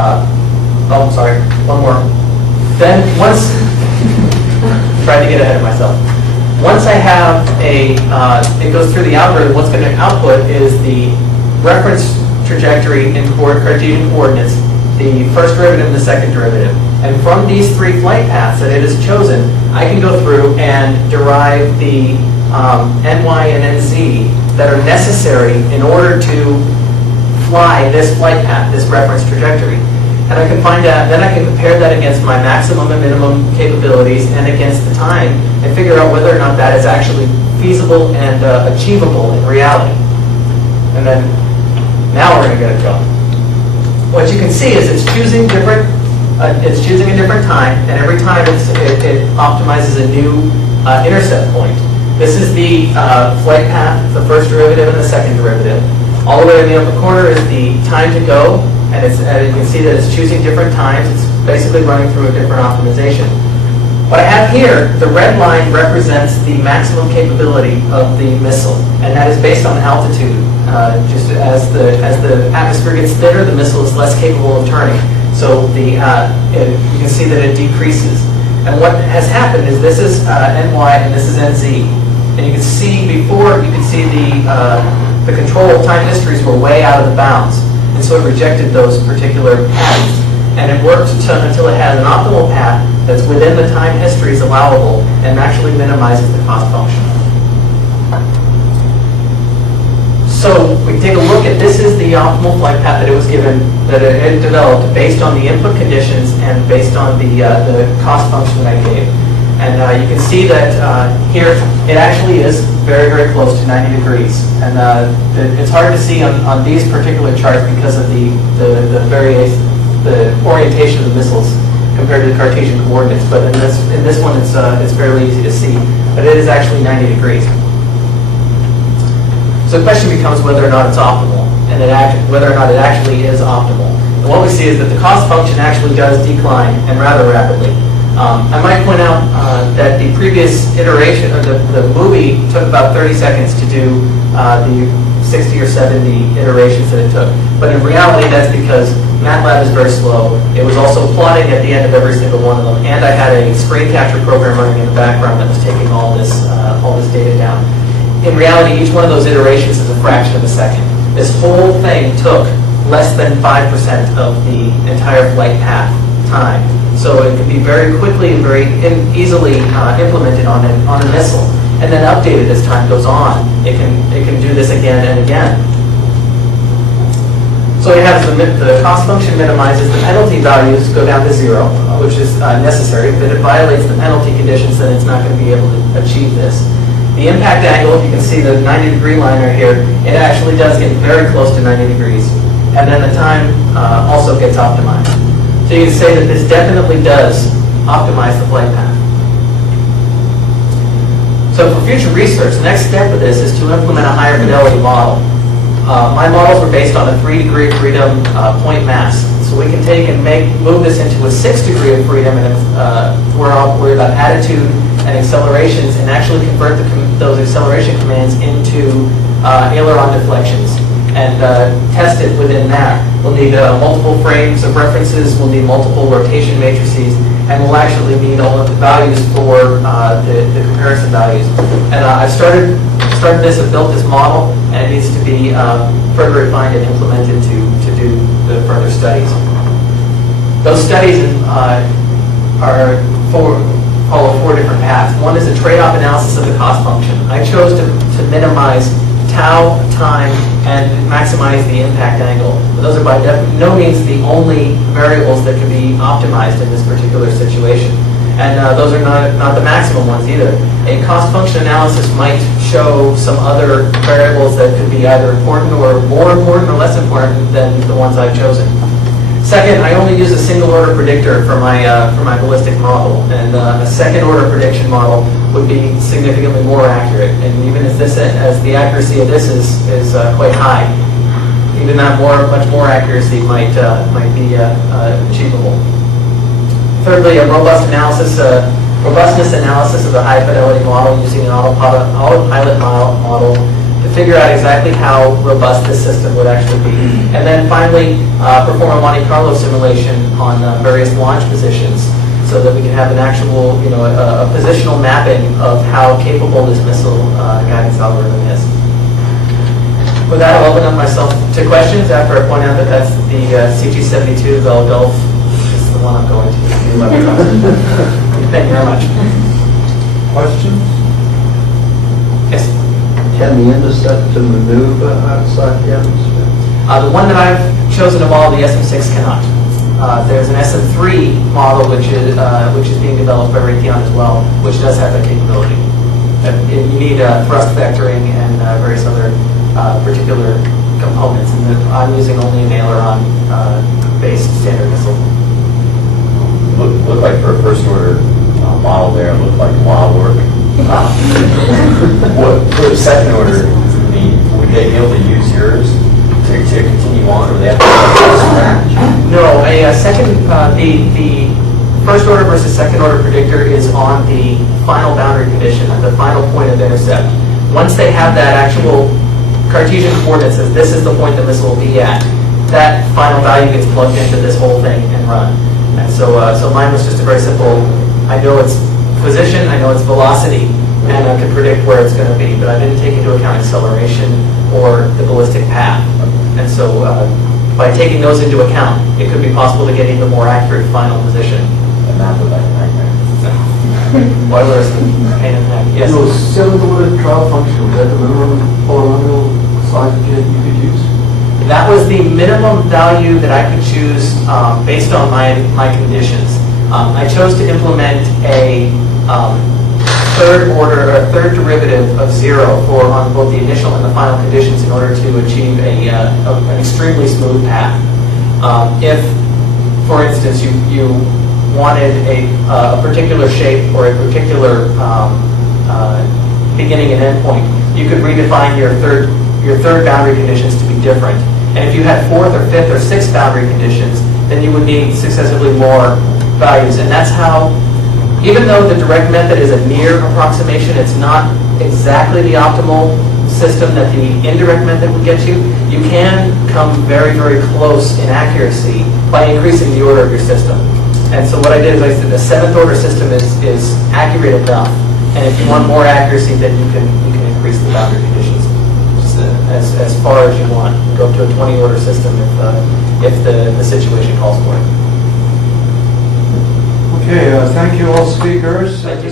Oh, sorry, one more. Then once, tried to get ahead of myself. Once I have it goes through the algorithm, what's going to output is the reference trajectory in Cartesian coordinates, the first derivative and the second derivative. And from these three flight paths that it has chosen, I can go through and derive the ny and nz that are necessary in order to fly this flight path, this reference trajectory. And I can find out, then I can compare that against my maximum and minimum capabilities and against the time and figure out whether or not that is actually feasible and achievable in reality. And then, now we're going to get it going. What you can see is it's choosing a different time, and every time it optimizes a new intercept point. This is the flight path, the first derivative and the second derivative. All the way in the upper corner is the time to go, and you can see that it's choosing different times. It's basically running through a different optimization. What I have here, the red line represents the maximum capability of the missile, and that is based on altitude. Just as the atmosphere gets thinner, the missile is less capable of turning. So you can see that it decreases. And what has happened is this is ny and this is nz. And you can see before, you can see the control time histories were way out of the bounds. And so it rejected those particular paths. And it worked until it has an optimal path that's within the time histories allowable and actually minimizes the cost function. So we can take a look at, this is the optimal flight path that it was given, that it developed based on the input conditions and based on the cost function that I gave. And you can see that here it actually is very, very close to 90 degrees. And it's hard to see on these particular charts because of the orientation of the missiles compared to the Cartesian coordinates. But in this one, it's fairly easy to see. But it is actually 90 degrees. So the question becomes whether or not it's optimal, and whether or not it actually is optimal. And what we see is that the cost function actually does decline, and rather rapidly. I might point out that the previous iteration of the movie took about 30 seconds to do the 60 or 70 iterations that it took. But in reality, that's because MATLAB is very slow. It was also plotting at the end of every single one of them, and I had a screen capture program running in the background that was taking all this data down. In reality, each one of those iterations is a fraction of a second. This whole thing took less than 5% of the entire flight path time. So it can be very quickly and very easily implemented on a missile, and then updated as time goes on. It can do this again and again. So it has the cost function minimizes, the penalty values go down to 0, which is necessary. If it violates the penalty conditions, then it's not going to be able to achieve this. The impact angle, if you can see the 90-degree line right here, it actually does get very close to 90 degrees. And then the time also gets optimized. So you can say that this definitely does optimize the flight path. So for future research, the next step of this is to implement a higher fidelity model. My models were based on a 3-degree of freedom point mass. So we can take and move this into a 6-degree of freedom, and we're worried about attitude and accelerations, and actually convert those acceleration commands into aileron deflections and test it within that. We'll need multiple frames of references, we'll need multiple rotation matrices, and we'll actually need all of the values for the comparison values. And I've started this and built this model, and it needs to be further refined and implemented to do the further studies. Those studies follow 4 different paths. One is a trade-off analysis of the cost function. I chose to minimize tau, time, and maximize the impact angle. But those are by no means the only variables that can be optimized in this particular situation. And those are not the maximum ones either. A cost function analysis might show some other variables that could be either important or more important or less important than the ones I've chosen. Second, I only use a single order predictor for my ballistic model, and a second order prediction model would be significantly more accurate. And even as the accuracy of this is quite high, even that much more accuracy might be achievable. Thirdly, a robustness analysis of the high fidelity model using an autopilot model to figure figure out exactly how robust this system would actually be. And then finally, perform a Monte Carlo simulation on various launch positions so that we can have an actual, a positional mapping of how capable this missile guidance algorithm is. With that, I'll open up myself to questions after I point out that that's the CG-72 Bell Gulf. This is the one I'm going to. Thank you very much. Questions? Yes. Can the intercept to maneuver outside the atmosphere? The one that I've chosen of all, the SM-6 cannot. There's an SM-3 model which is being developed by Raytheon as well, which does have that capability. You need thrust vectoring and various other particular components, and I'm using only an aileron-based standard missile. Looked like for a first order model there, it looked like wild work. For the second order, I mean, would they be able to use yours to continue on, or they have to scratch? No, the first order versus second order predictor is on the final boundary condition, at the final point of intercept. Once they have that actual Cartesian coordinate says this is the point the missile will be at, that final value gets plugged into this whole thing and run. And so mine was just a very simple, I know its position, I know its velocity, and I can predict where it's going to be, but I didn't take into account acceleration or the ballistic path. And so by taking those into account, it could be possible to get even more accurate final position. And that would like a nightmare. Boilers and pain in the neck. Yes? So 7th order trial function, was that the minimum polynomial size of jet you could use? That was the minimum value that I could choose based on my conditions. I chose to implement a third derivative of 0 on both the initial and the final conditions in order to achieve an extremely smooth path. If, for instance, you wanted a particular shape or a particular beginning and end point, you could redefine your third boundary conditions to be different. And if you had 4th or 5th or 6th boundary conditions, then you would need successively more values. And that's how, even though the direct method is a near approximation, it's not exactly the optimal system that the indirect method would get you. You can come very, very close in accuracy by increasing the order of your system. And so what I did is I said the 7th order system is accurate enough. And if you want more accuracy, then you can increase the boundary conditions as far as you want. You go up to a 20 order system if the situation calls for it. Okay, thank you all speakers. Thank you.